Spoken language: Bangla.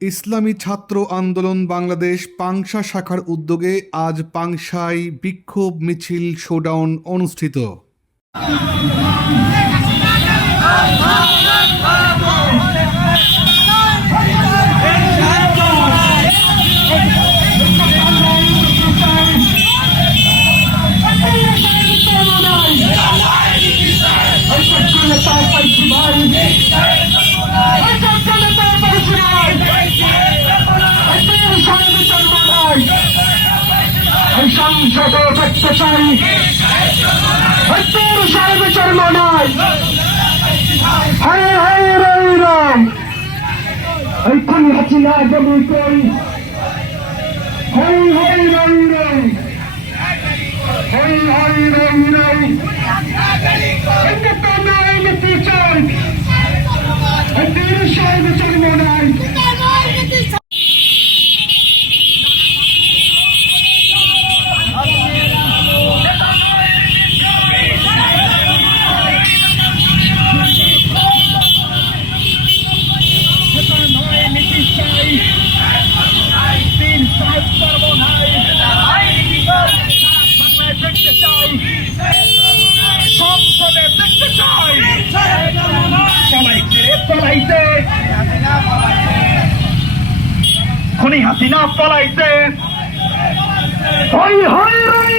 ইসলামী ছাত্র আন্দোলন বাংলাদেশ পাংশা শাখার উদ্যোগে আজ পাংশায় বিক্ষোভ মিছিল শোডাউন অনুষ্ঠিত। সংসদে দেখতে চাই হত্যার সাহেবের জন্ম নয় হরে হায় রই রাম কোন হাসিনা গমি কই হই হই রই রই হই হই রই রই খুনি হাসিনা পলাইছে। হরি হরি রই